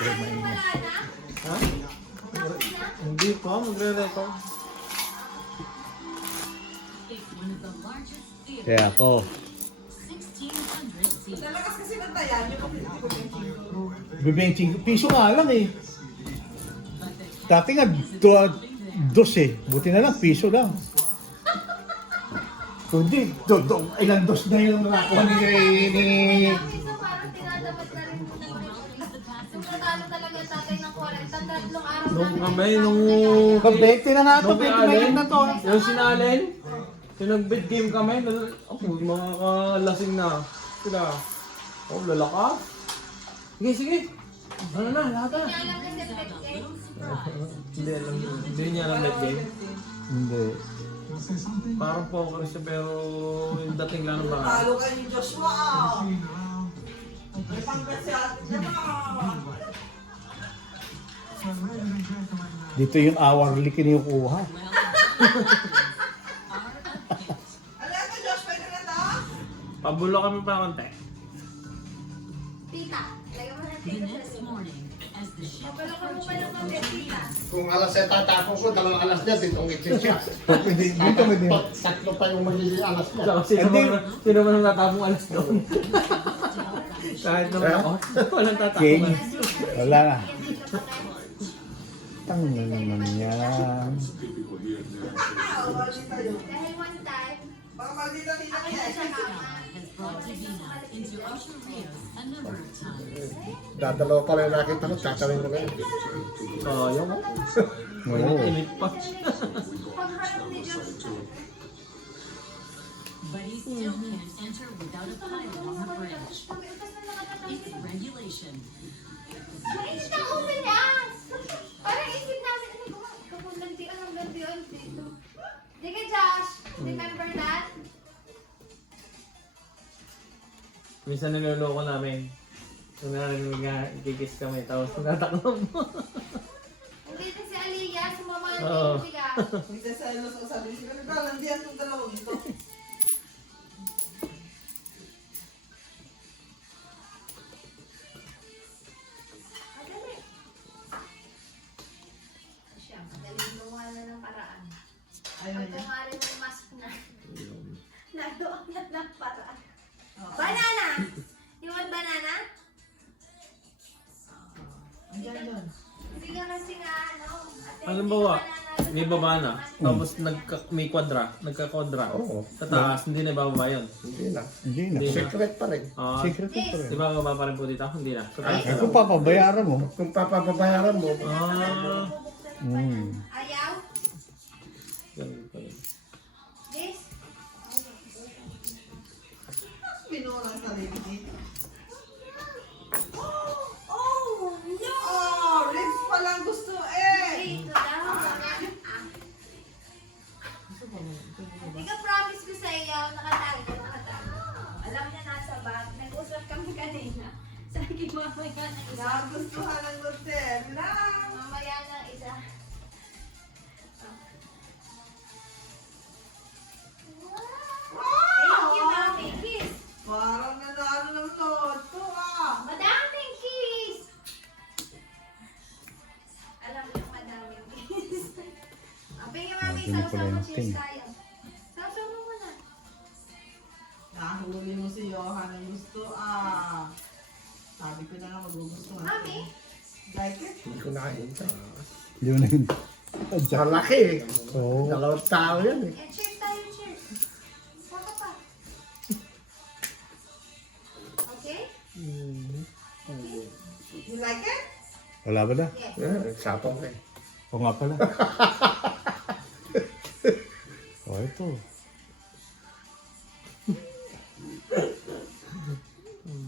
Pero maingay. Ha? Hindi pa, magre-record. Kaya ako. Nalakas kasi ng tayan, yung Bibenching piso nga lang eh. Dati nga dos eh. Buti na lang piso lang. Kundi ilang dos na yung nakakuha ni Parang tinadapat na rin mo ng Nung natalo talaga tatay ng 40, tatlong araw Nung namin. kami, nung... Kabekte na nga ito. Nung Bekte na to. yung sinalin, yung nag-bid game kami, mga kalasing na. Sila, oh, lalaka. Sige, sige. Ano na, lahat na. Kaya lang kasi bet game. Hindi alam, hindi niya alam bid game. Hindi. Parang poker siya pero yung dating lang ng mga. talo kayo ni Joshua. May pangkat si ate dyan. Dito yung hourly kinukuha. Alam mo, Josh, pwede na to? Pabulo kami pa konti. Tita, lagyan mo na tita sa loob. Papalakan mo pa lang ng tita. Kung alas 7 tatapos ko, 2 alas niya, ditong itsin siya. Dito may din. Tatlo pa yung magiging alas niya. Saka sino man ang tatapong alas doon. Kahit naman ako, walang King. tatapong. Wala na. Tang na naman yan. Dahil one time, Baka maldita tita akin niya. na siya kama. Dadalawa pa rin nakita ko, tatawin ko na yun. Sayang mo. Oo. Init pa. Pagharap ni Diyos, But he still can't enter without a pilot on the bridge. It's regulation. mainit ang ulo niya! Parang isip namin, ano ba? Ikaw kung lantian ang lantian dito. Di ka, Josh? Remember that? Minsan niloloko namin. Kung narinig nga, ikikis kami, tapos natataklam mo. Nandito si Aliyah, sumama ang Oo. tubig ah. Hindi sa ilo sa sabi. Siguro ka, landiyan itong dalawang ito. Madali. Siya, madaling gumawa na ng paraan. Ayun Pag niya. kumari ng mask na, nagdoon na ng paraan. Banana! You want banana? Andiyan doon. Hindi ka kasi nga, ano, ate, Halimbawa, hindi ka banana. may baba na, tapos may nagka-quadra. Oo. Sa taas, hindi na ibababa yun. Hindi na. Hindi na. Hindi na. Secret pa rin. Ah, Secret ko pa rin. di ba bababa pa rin po dito? Hindi na. Sa taas Eh, na. kung papabayaran mo. Kung papabayaran mo, Ah, Ayaw? ganun pa rin. This? Pinurang sarili dito. Oh, no! Oh, lips pa lang gusto eh. Dito daw. Hindi ka promise ko sa iyo, nakatago. Alam niya nasa bag. Nag-usap kami kanina. Sabi ko mamaya na isa. Nagustuhan ng hotel. Lang. Mamaya na isa. Thank you, Mami. Kiss. Parang nanalo ng loto ah. Madaming kiss. Alam mo yung madaming kiss. Abay nga, Mami, Hindi na pala sasaw mo yung cheers ting. tayo. Sasaw mo muna. Nahuli mo si Johan ng gusto ah. Sabi ko na nga magugustuhan. Mami? Like it? hindi ko nakahintay. Yun na yun. Malaki eh. Oo. Dalawang tao yan eh. Eh, cheers tayo, cheers. Saka pa. Okay? You like it? Wala ba na? Yes. Sapong eh. O nga pala. O ito.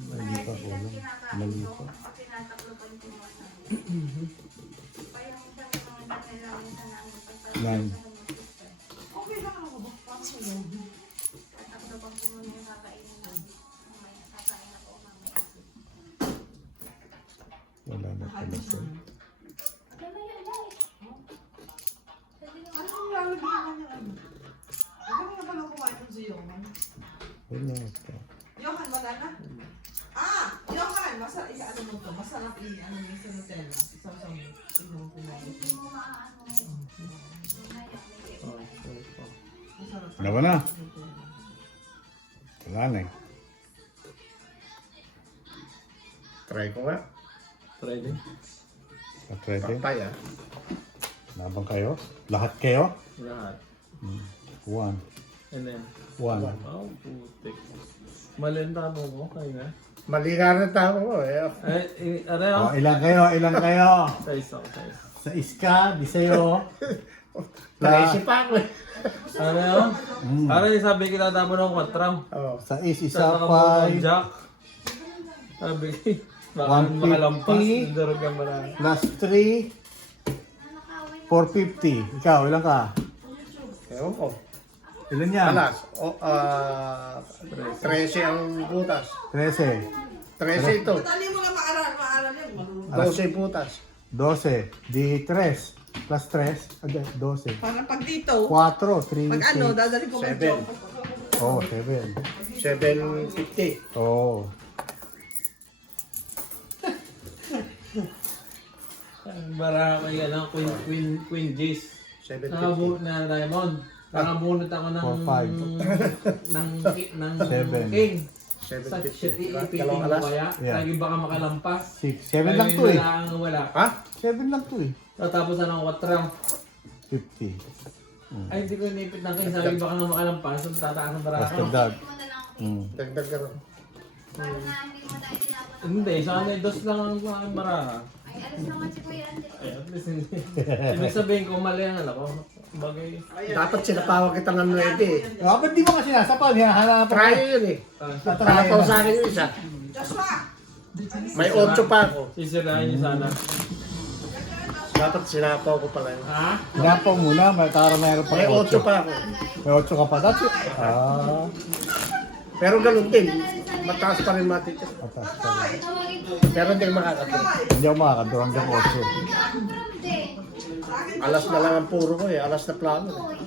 Mali pa ko lang. Mali pa. Tinataklopan ko mo sa Parang dami mga dami lang sa namin. Nine. Okay lang ako. Parang sa'yo. Tataklopan ko muna yung kakainin namin. Mamaya, kakain ako mamaya. Wala na pala siya. Mamaya lang eh. Sabi nga, Ano ang lalagyan niya ano? Ako nga pala kumain ng si Johan. Wala pa. Johan, wala na? Ah! Johan! Masarap. Ano mo to? Masarap ano yung sa Nutella. Isang tignan mo kung bakit. Masarap. Ano ba na? Wala na eh. Try ko nga. Try din. Patry din. Patay ah. Nabang kayo? Lahat kayo? Lahat. One. And then, One. oh, putik. Malenta mo ko, kaya nga. Mali nga rin tao ko eh. Ano Oh, ilan kayo? Ilan kayo? Size ako, size. Sa iska, di sa'yo. Naisip pa ako eh. Ano yun? Ano yung sabi kita tapon ng 4? Oo. Sa is, isa, Sa five, Jack. Sabi baka 150. makalampas. Darog yung marami. plus 3, 450. Ikaw, ilan ka? Ewan ko. Ilan yan? Alas. 13 ang butas. 13, 13 ito. Dali mo na maaral yan. Marunong. 12 butas. 12, di 3, plus 3, 12. Parang pag dito, 4, 3, pag ano, dadali ko mag 7. Oh, 7. 750. Oh. Para may alam, Queen Jace. 750. Nakabunot na Diamond. Nakabunot ako ng... 4, 5. ng Seven. King. Sa 750. shit, iipitin Dalawang mo alas. kaya. Yeah. Lagi baka makalampas. 6, 7 lang to eh. Wala ang wala. Ha? 7 lang to eh. Tapos anong 4. 50. Ay, hindi ko inipit ng King. Sabi baka nga makalampas. Ang tataas ang Plus barako. dagdag. Mo na lang. Dagdag ka rin. Para na hindi mo tayo tinapon. Hindi, sana dos lang ang baraka. Ay, alas naman si Kuya Ante. Ay, at least hindi. Ibig sabihin ko, mali ang alam ko. Bagay. Dapat sinapawa kita ng 9 eh. Ah, ba't di mo kasi nasa pa? Hinahanapan Try ko. yun eh. Tatry Nakataw na. sa akin yung isa. Joshua! May 8 pa ako. Sisirahin niyo sana. Dapat sinapaw ko pala yun. Ha? Hinapaw muna, para mayroon pa May 8 pa ako. May 8 ka pa. That's it. Ah, Pero ganun din. Mataas pa rin matitira. patas pa rin. Tawagin ko. Pero hindi ako makakatira. Hindi ako makakaduro hanggang 8. From day. Alas na lang ang puro ko eh. Alas na plano. Uy.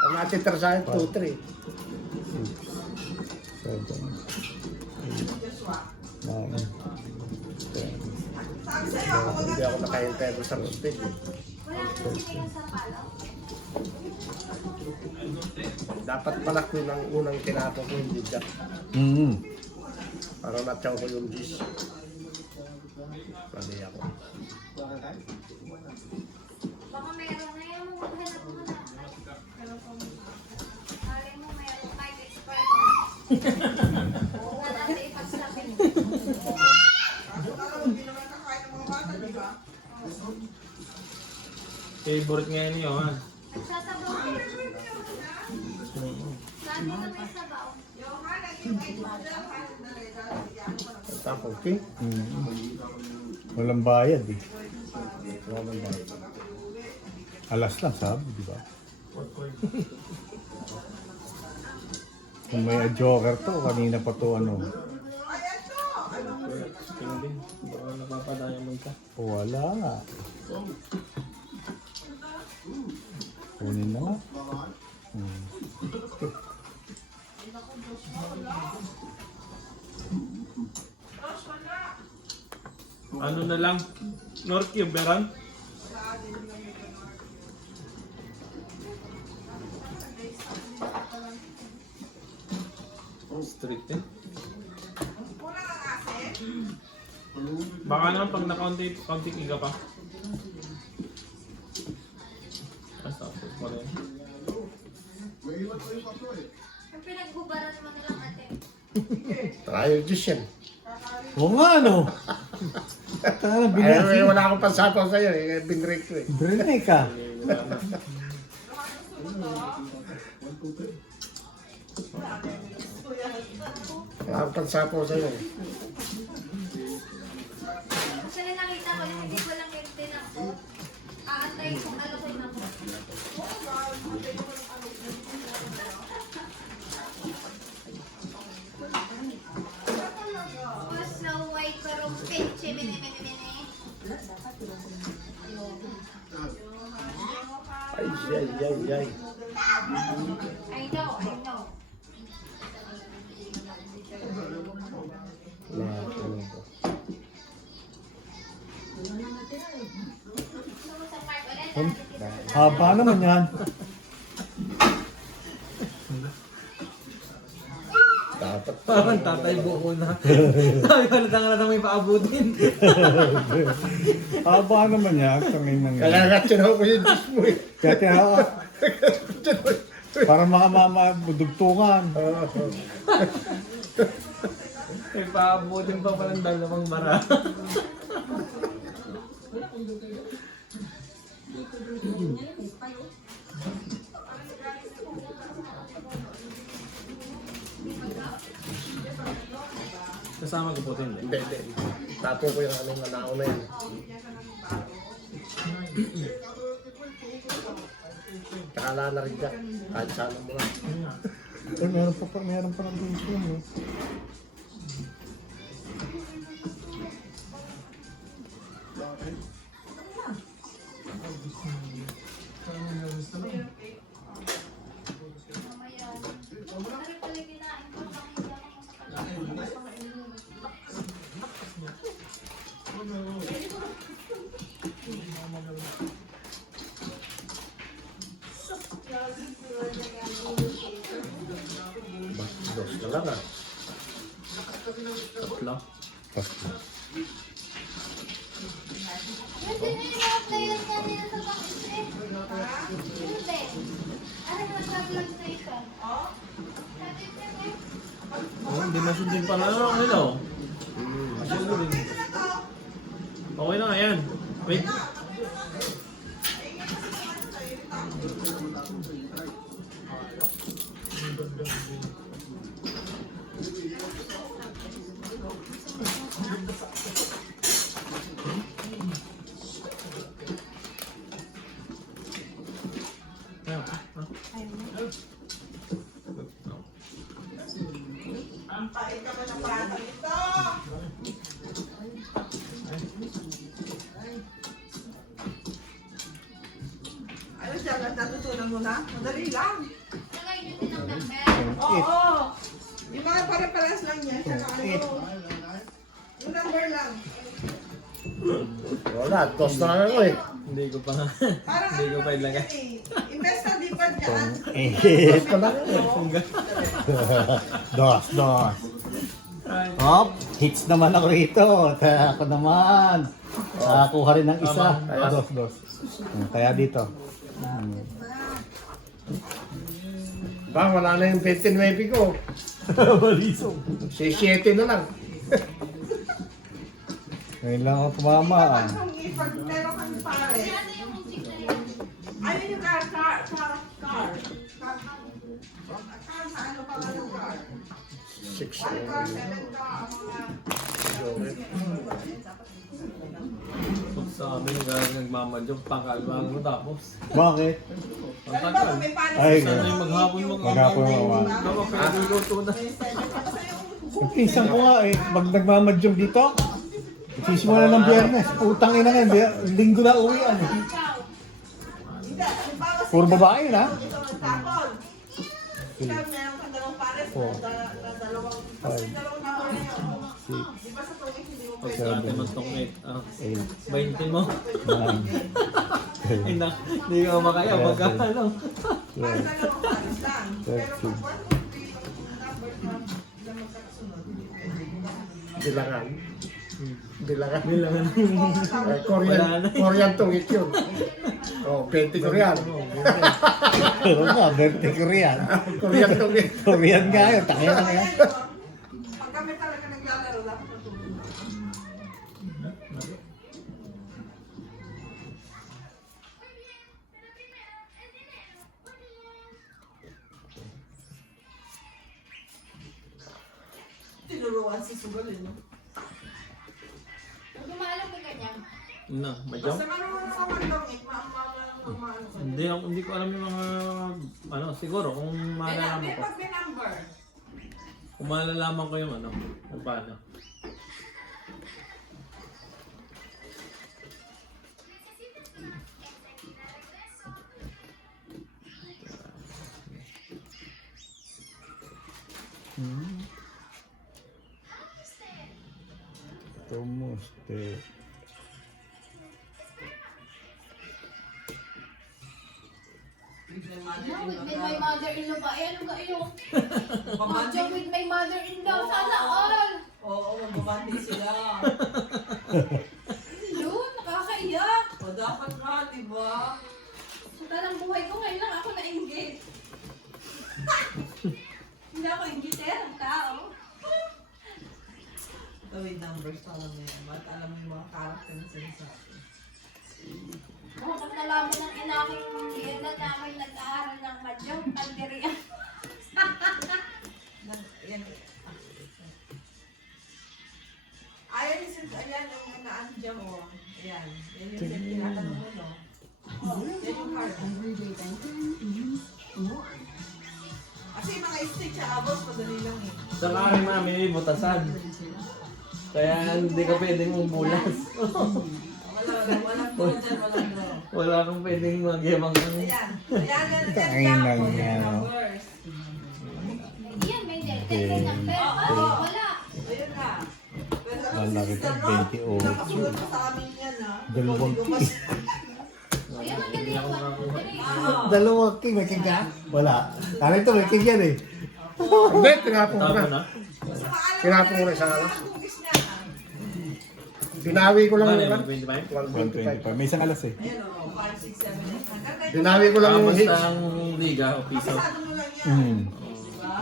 Ang natitira sa akin, 2-3. 7, 8, 9, 10. Hindi ako nakahintay doon sa speed. Wala na kasi ngayon sa palaw. Dapat pala ko yung unang tinapon ko hindi jack. Para natsaw ko yung dish. Mali ako. Baka meron na yan. Maghanap mo na. Malay mo meron kahit expired na. Huwag natin ipagsabi. Hindi naman kakain ng mga bata, di ba? Favorite nga niyo, ha? Nagsasabaw ka. Saan mo na may sabaw? Tapos king. Walang bayad eh. Alas lang sabi, di ba? Kung may joker to, kanina pa to ano. Hindi. Baka napapadaya mo ka. Wala nga. Kunin na nga. Ano na lang? North Cube, Beran? Strict eh. Baka naman pag na-county kiga pa. Tapos mo rin. Ang pinagbubaran mo na lang ate. Trial dish yan. Oo nga ano. Tara, Ay, binasi. wala akong pansapaw sa'yo eh. Binrake ko eh. Brinig ka. Wala na. Wala akong pansapaw sa'yo eh. Actually nakita ko yung hindi ko lang din ako. Aantay kung alasin ako. Oh, Snow White parang pinche mini. Ay. I know. Haba naman yan. Dapat. Parang tatay buko na. Sabi ko, natanga na may paabutin. Haba naman yan. Tangin ng Kaya nga tinaw ko yung dish mo eh. Kaya tinaka, para budugtungan. May paabutin pa palang dalawang bara. Kasama ko po ito hindi. Hindi. Tapo ko yung anong nanao na yun. Kakala na rin ka. Kahit sana mo lang. Meron pa ng dito. Eh. Mamaya. Ano pala kinain ko? Pakinggan ko. Dos na lang ah. Tatlo. Hindi na yung updated niya nila sa bakit eh. Hindi. Ano yung nag-vlog na ito? Natin niya eh. Oh, hindi masundin pala. Okay na oh. Masundin. Okay na, ayan. Wait. Ang pait naman ng bata nito. Ano siya? Natutunan mo na? Madali lang. Nakainin din ang number. Oo. Yung mga pare-pares lang niya. Siya ano. Yung number lang. Wala, dos na lang ako eh. Hindi ko pa nga. Parang Hindi ko pa naman ilagay. yan eh. Imbes na di pa dyan. Eh, Dos na lang ako eh. dos. Hop, hits naman ako rito. Kaya ako naman. Nakakuha rin ng isa. Dos. Kaya dito. Ba, wala na yung 29 ko. Balisong. 6-7 na lang. Ngayon lang ako tumamaan. Pag meron kang pare. Ano yung music na yun? Ano yung car? Car. Sa ano pa ba yung car? 6 1 car, 7 car, ang mga... Sa amin, gano'n nagmamadyok, pangkalma mo tapos. Bakit? Ang Ano ba tagal. may pare? Ay, Sana yung maghapon mo Maghapon mo, ah. Baka pwede luto na. Yung pinsan ko nga eh, pag nagmamadyong dito, sisimula ng biyernes. Utang ina nga, linggo na uwian eh. Hindi, halimbawa Puro babae na. ito ang tapon. Ikaw meron kang dalawang pares na dalawang... Basta yung dalawang tapon na yun. Di ba sa tungit hindi mo pwede? Sa atin man tong 8, 20 mo. 9, Ay na, hindi ka makaya pagka ano. Parang dalawang pares lang. Pero pag 1, 2, 3 yung number na magkakasunod, hindi pwede. Bilangan. Bilangan. Bilangan. Korean tungit yun. Oh, 20 Korean. pero nga, birthday Korean. Korean tungit. Korean nga yun, takaya na yan. Pag kami talaga naglalaro, dapat matulog. Tinuruan si Sugal eh, no? Kung gumalang ka ganyan. Na, madyo? Basta marunong ka magdamit, maano ka. Hindi ko alam yung mga, ano, siguro kung malalaman ko. Pag may number. Kung malalaman ko yung ano, kung paano. Tumuste. with my mother-in-law ba? Eh, ano ka iyo? Mahjong with my mother-in-law. Sana all. Oo, magbabandi sila. Yun, nakakaiyak. O dapat nga, di ba? Sa talang buhay ko, ngayon lang ako na-engage. Hindi ako engaged ang tao. Ito with numbers pa lang yan. Ba't alam mo yung mga character na sinasabi? Kapag nalaman ng inaking na namin nag-aaral ng mahjong, kandiriya. Yan. Ayan yung naandya mo. Ayan. Yan yung tinatanong mo, no? Oh, yan yung card. Everyday banker, use Lord. Kasi yung mga stick sa abos, madali lang eh. Sa kami mami, butasan. Kaya hindi ka pwedeng umbulas. Walang po dyan, walang no. Wala kang pwedeng magyamang ano. Ayan. Ayan, yan. Ay, Yan, nang yan, yan. numbers. Yan, may delta ng pero wala. Ayun na. Wala kita, 20 Nakasulat pa sa amin yan, ha? Dalawang Ayan, ang galing ko. Dalawang king, may king ka? Wala. Kala ito, may king yan eh. Hindi, tinapon ko Tama na. na. Tinapon ko na sa alas. Hugis niya, ha? Binawi ko lang Ano yung yun, 25? 125. 125. May isang alas eh. Ayun, o. 5, 6, 7, 8. Binawi ko lang yung Basta hits. ang liga o piso. Kapasado mo lang yan. Hmm. Diba?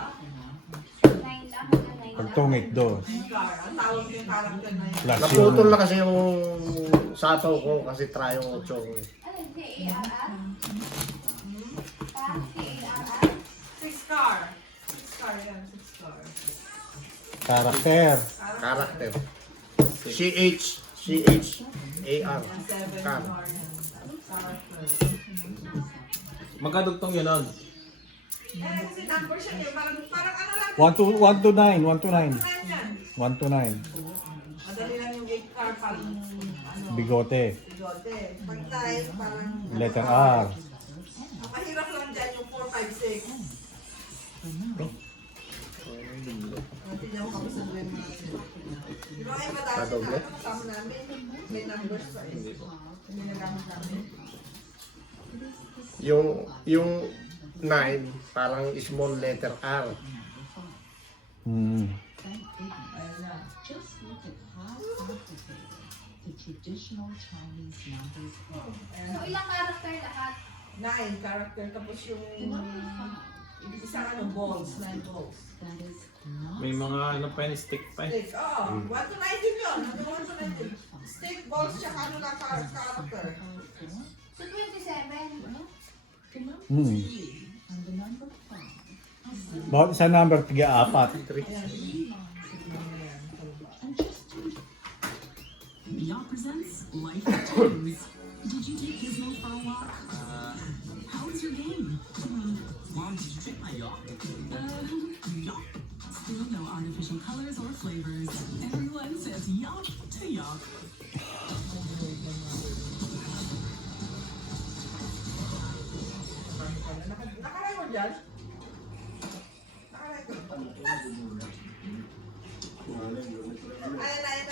9 lang, 9 Pag lang. tungit, dos. Car. Ang tawag yung character na yan. Plus Naputol yung... na kasi yung sapaw ko kasi trayong 8 ko eh. Ano, J-A-R-R? Parang J-A-R-R? 6 car. 6 car yan. 6 car. Character. Character. C-H-A-R. Yan, 7 Car. car yan. Character. Magkadugtong yun nun. Eh, kasi number siya eh. Parang ano lang. 1 to 9, 1 to 9. 9 yan. 1 to 9. Madali lang yung 8 car. Parang ano. Bigote. Bigote. Pag 9, parang. Letter R. Ang mahirap lang dyan yung 4, 5, 6. Tignan mo kami sa buhay mo natin. Di ba ay madami na ano kasama namin? May numbers pa eh. Hindi nagamit namin. Yung 9, parang small letter R. Hmm. Ayun na. Just look at how complicated the traditional Chinese numbers are. So, ilang character lahat? 9 character. Tapos yung isang ano, balls. 9 balls. That is not May mga ano pa yun, stick pa yun. Stick. Oo. 1 to 9 din yun. Ano 1 to 9 din. Stick, balls, tsaka ano lang character. So, 27. Hmm. and the number 5. Bawat isang number, tiga-apat. Ayan. And just Yacht presents Life of Tens. Did you take Gizmo for a walk? How was your game? Mom, did you take my yacht? Yacht. Still no artificial colors or flavors. Everyone says yacht to yacht. Nakaray mo dyan? Nakaray ko. Ayun.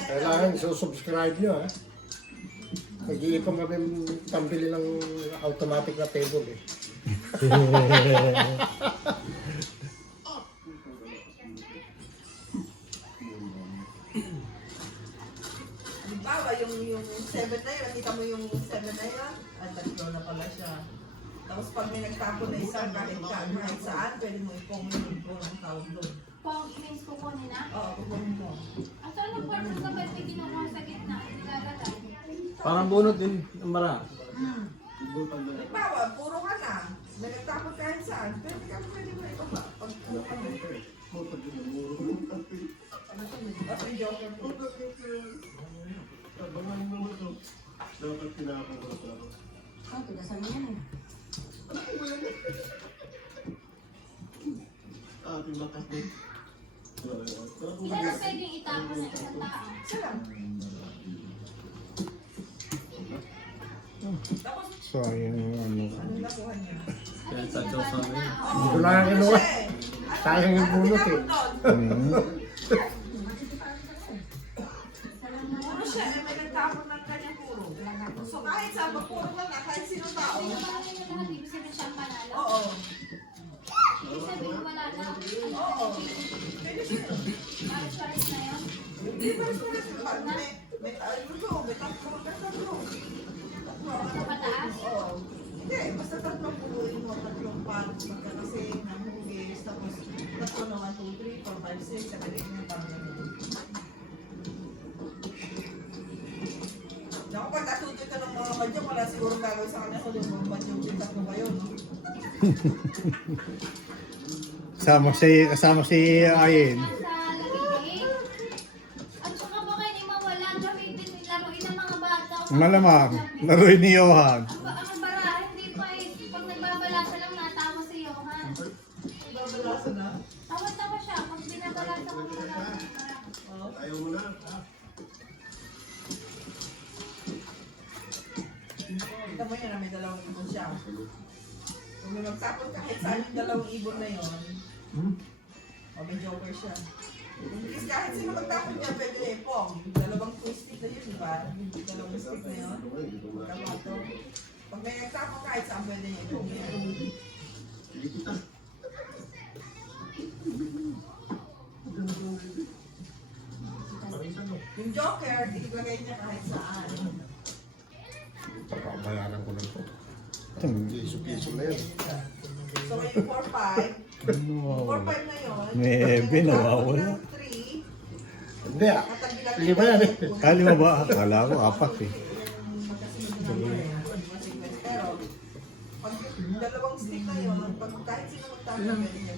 Kailangan susubscribe nyo ha. Nag-iipon kami pambili ng automatic na table eh. Halimbawa, yung 7 na yun, nakita mo yung 7 na yun, at tatlo na pala siya. Tapos pag may nagtapo na isa, kahit saan, pwede mo i-comment kung ang tawag doon. Pong means kukunin na. Oo, kukunin mo. At anong purpose na ba't may kinukuha sa gitna? Nilalagay. Parang bunot din ang mara. Halimbawa, puro ka na. May nagtapo kahit saan, pwede mo ibaba. Pag at may joker po. Ilan ang pwedeng itapon ng isang tao? Isa lang. Tapos, Sayang yung ano. ano nakuha niya? Kaya sa Diyos Ano namin. Oo, Wala kang kinuha. siya eh. Sayang yung bunot eh. Ano tinapon doon? Hmm. Puro siya, eh, may nagtapon ng kanyang puro. So kahit sa puro ka na, kahit sino tao. Hindi naman nila lahat, ibig sabihin siyang panalo. Oo. Ibig sabihin manalo. Oo. Pwede siya. Pares-pares na yun. Hindi ba rin pag may tatlo, may tatlo. Sa pataas. Oo. Hindi, basta tatlong puruin mo, tatlong pads, magkakasi ng hugis, tapos tatlo naman 2, 3, 4, 5, 6, 7, 8, yung parang ganun. Naku, pag natutoy ka ng mga badyong, wala siguro gagawin sa kanya kung yung mga badyong yung tatlo kayo, no? Kasama si Ayen. Nasa lalagay. At saka baka hindi mawala, gamitin, laruin ng mga bata. Malamang, laruin ni Johan. Ang baraha, hindi pa eh. Pag nagbabalasa lang natawa si Johan. Babalasa na. Tawa-tawa siya. Pag binabalasa ko ng baraha. Ayaw mo na. Kita mo yun na may dalawang ibon siya. Kung may magtapon kahit saan yung dalawang ibon na yun, o may joker siya. Kasi kahit sino magtapon niya, pwede na ipong. Dalawang stick na yun, di ba? Dalawang stick na yun. Kamato. Pag may nagtapon kahit saan, pwede niya ipong yan. Yung joker, ilagay niya kahit saan. Bayaran ko lang po. Hmm. Piso-piso na yun. So yung 4-5, 4-5 na yun. Maybe, nawawala. 3, Hindi ah. katabi lang 5 yan eh. Lima ba? Akala ko 4 eh. Pero, pag dalawang stick na yun, pag kahit sino magtapon, pwede niya.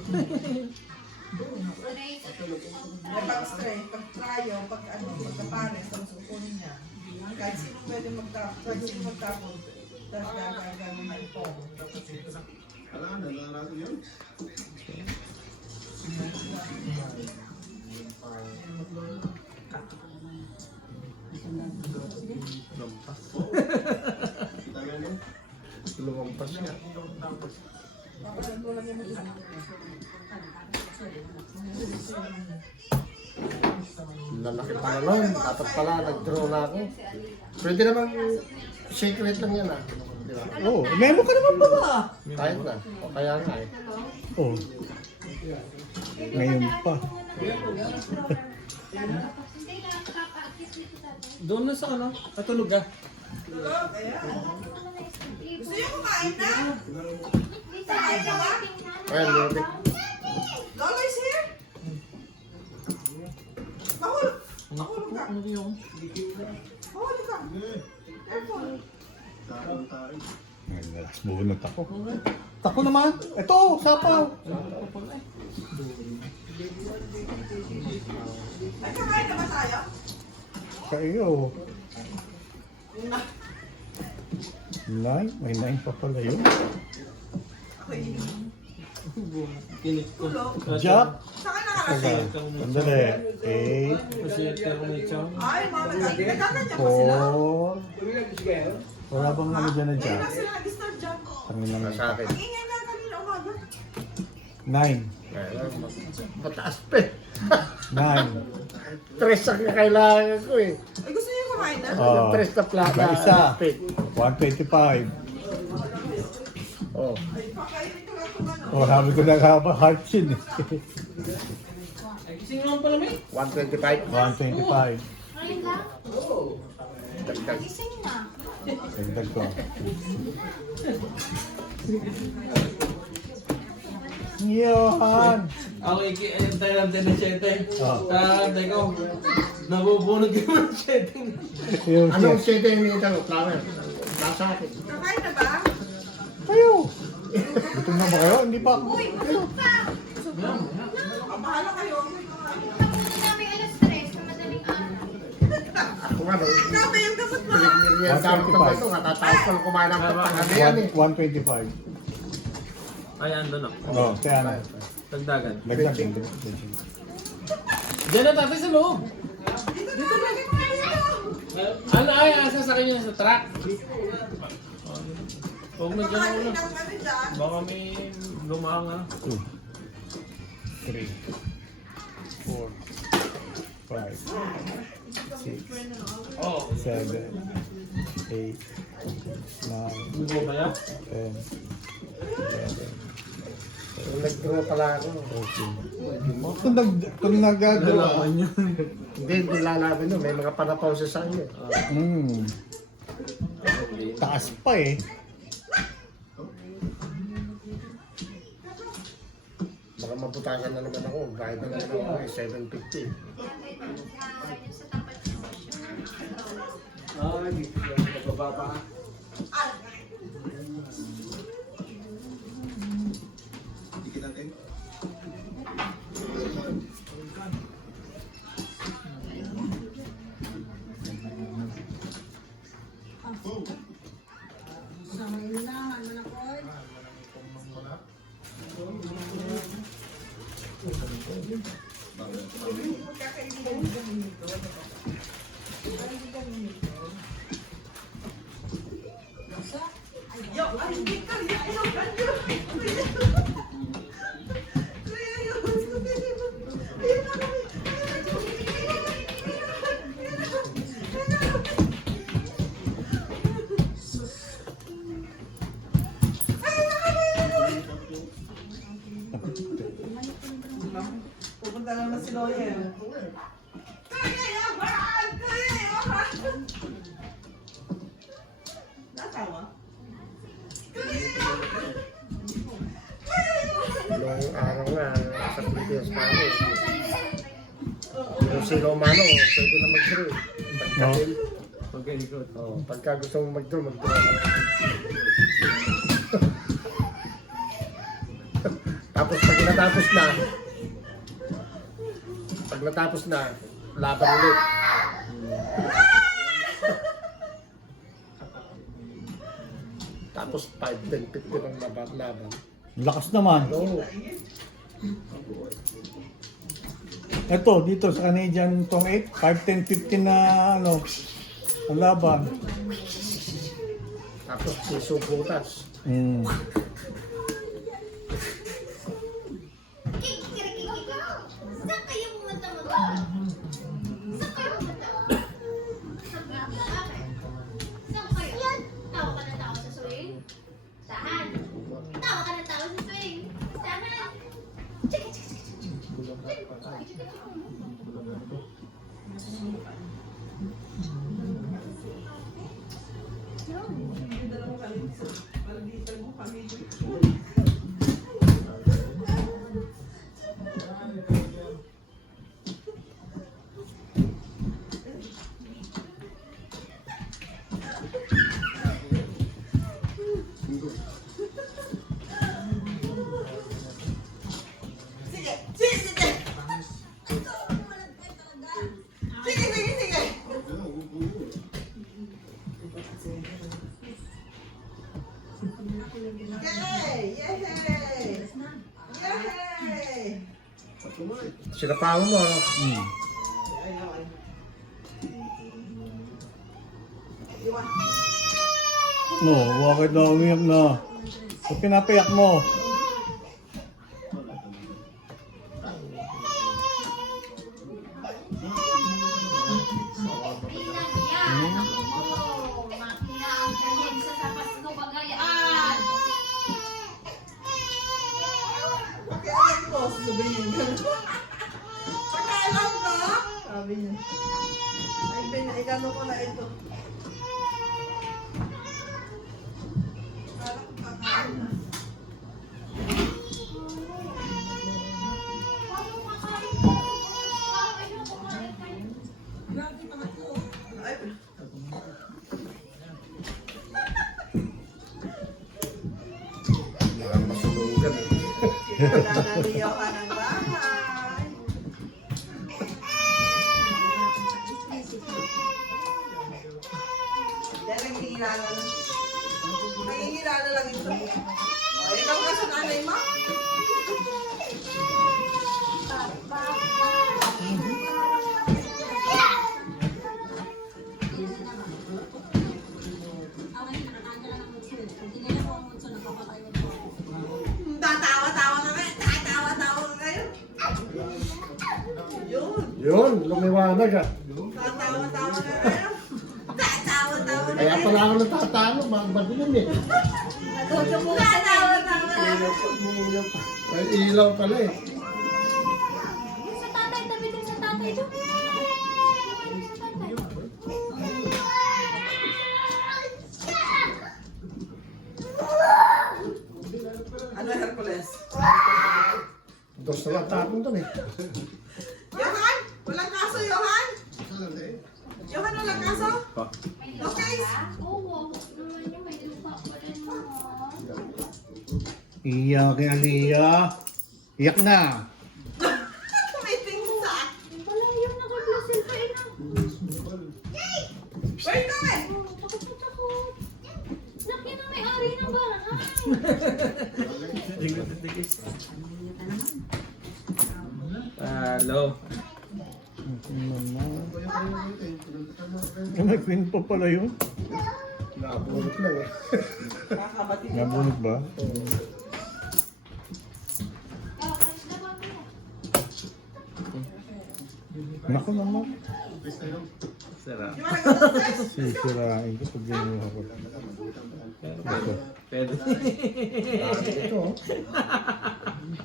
May pag-straight, pag-tryo, pagka-pares, tapos upunin niya. Kahit sino pwede magtapon, kahit sino magtapon, tapos gagawin na ipong. Lumampas niya. Papalag mo lang yung mag-isa. Lalaki pa naman. Dapat pala nag-draw na ako. Pwede naman secret lang yan ah. Di ba? Oh, memo ka naman ba ba? Kahit na. O kaya nga eh. Oh. Ngayon pa. Hindi lang, kapa-akit dito tayo. Doon na sa ano? Natulog ka. Tulog, ayan. Gusto niyo kumain na? Kain ka ba? Ayan, Lord. Lolo is here? Mahulog! Mahulog ka! Ano yung? Mahulog ka! Careful! Relax, bunot ako. Tako naman. Ito, sapaw. Ay, kakain na ba tayo? Kayo. 9? May 9 pa pala yun. Okay. Kinik ko. Jack. Saan ka nakalasing? Sandali. 8, Kasi pero may chow. Ay, mga nagkaganyan pa sila. 4. Wala bang ano dyan na Ngayon Jack? lang sila nag-start dyan. Tangin lang Sa akin. Ang ingay nga kanina umaga. 9. Mataas pa eh. 9. 3 ang kailangan ko eh. Ay, gusto niyo kumain na? Oh. 3 na plata. May isa. Pig. 125. Oh. Ay, pakainin ko lang kung ano. Oh, sabi ko na ka heart yun eh. Ay, gising naman pala may. 125. 125. Ngayon lang, Dagdag. gising na. Dagdag ko. Johan! Ako ikintay lang din ng 7. Oh. Tantay ko. Nabubunod yung mga 7. Yung Anong shade yung nito? Flower. Nasa akin. Kakain na ba? Kayo! Gutom na ba kayo? Hindi pa ako. Uy, busog ka! Ah, bahala kayo. Tapos namin alas 3 na madaling araw. Ako nga no. Grabe yung gamot mo. Piligmiriyan sa akin naman ito. Natatawag ko lang kumain ng patangani yan eh. 125. Ay, ando na. Oh, kaya na. Dagdagan. Dagdag. Diyan na tatay sa loob. Dito na, lagay mo nga dito. Ano ay, asa sa kanya sa truck? Huwag mo dyan Pakainin muna. ng ano dyan. Baka may lumanga. 2, 3, 4, 5, 6, Oo, 7, 8, 9, Bubo ba yan? 10, 11, Kung nag-draw pala ako. 14. Kung nagagawa. Lalaman yun. Hindi, hindi lalaban yun. May mga panapause sa inyo. Taas pa eh. Baka mabutasan na naman ako. Bayad na naman ako eh, 750. Yung sa tapat ng station. Ay, bababa pa. Pupunta naman si Lawyer. Natawa? Noong araw nga, sa previous panel. Kung sino umano, pwede na mag-draw. Pagka-draw. Pagka-ikot. Pagka gusto mong mag-draw, mag-draw ka. Tapos pag natapos na, laban ulit. Tapos 5, 10, 50 ng laban. Lakas naman. No. Ito, dito sa Canadian tong 8, 5, 10, 15 na ano, ang laban. Tapos piso butas. Saan kayo pumunta mo to? Saan kayo pumunta? Saan kayo? Tawa ka ng tao sa swing? Saan? Tawa ka ng tao sa swing? Saan? Chika, chika, chika, chika. Chika, chika. Sige! Sige! Sige! Sige! Sige! Sige! Yay! Yay! Yay! Sinapawa mo, ano? Ayun. Iwan. No, bakit na umiyak na? Ba't pinapayak mo? Yan, ako mo. Makina ang ganyan sa Pasko Bagayan. Pakialam ko, sabihin niya. Pakialam ko? Sabi niya. Ay, pinaigano ko na ito. Parang kakain na. Paano kakain mo? Kakain mo, kumain kayo. Ay, Mga masulugan. pinanaliyaw ka ng bahay. Yan, nangihilala na. Nangihilala lang ito. O, ikaw ka sa nanay mo? Tatawa-tawa na kayo. Tatawa-tawa na kayo. Yun. Yun, lumiwanag ah. Tatawa-tawa na kayo. Kaya pala ako natatalo, madilim eh. Natuto po ka na. May ilaw pala eh. Yung sa tatay, tabi din sa tatay doon. Sa tatay. Ano, Hercules? Dos na lang tapon doon eh. Johan? Walang kaso, Johan? Johan, walang kaso? No case? Oo, naman yung may lupa pa rin mo. Iyak kay Aliyah. Iyak na. May tingin sa Yung pala yung naka-blasil pa ina. Wait a minute! Oh, takot-takot. Laki na may-ari ng bahay. Hello. May queen pa pala yun. Nakabulot lang eh. Nabunod ba? Naku naman. Sarap. Sisirain ko pag ginawa ko. Pwede. Ito oh.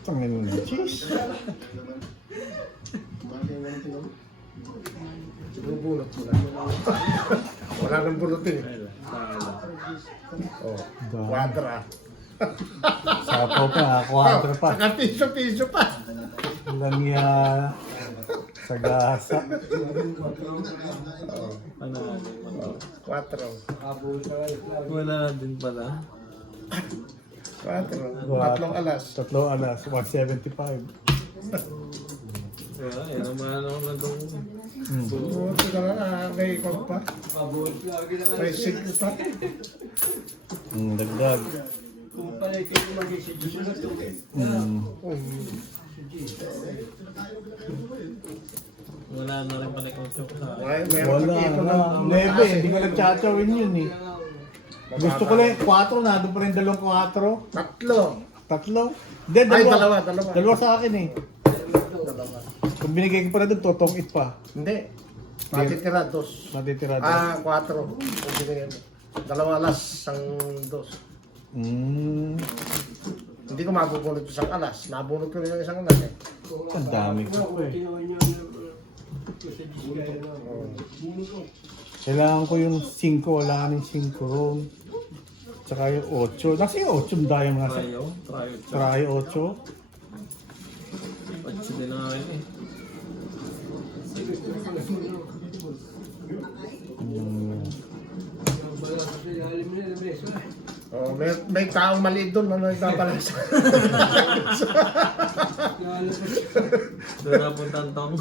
Tangin mo na. Cheese. Bubulot mo lang. Wala nang bulutin eh. Oh, kwadra. Sapaw pa. Kwadra pa. Saka piso-piso pa. Langya. Sagasa. Ano? Quatro. Wala din pala. Quatro. Tatlong alas. 3 alas. 175. Yan naman ako na doon. Buti ka lang may kong pa. May sig pa. Dagdag. Wala na rin pala kung sa Wala na. Lebe. Hindi ka nagtsatawin yun eh. Gusto ko lang 4. Nandun pa rin 2 4. Tatlo. 3. Hindi, Ay, dalawa. dalawa. Dalawa sa akin eh. Dalawa. Kung binigay ko pa na doon, totongit pa. Hindi. Matitira, dos. Matitira doon. Quatro. Kung binigyan mo. 2 alas, isang dos. Hindi ko mabubunot isang alas. Nabunot ko rin yung isang alas eh. Ang dami ko po eh. Kailangan ko yung 5, wala ka ng 5 ron. Tsaka yung 8. Nasa yung 8 dayang nasa. Tayo. Try 8. Patsi din na akin eh. Oh, may taong maliit doon, ano nagpapalasa? Doon na punta ang tong.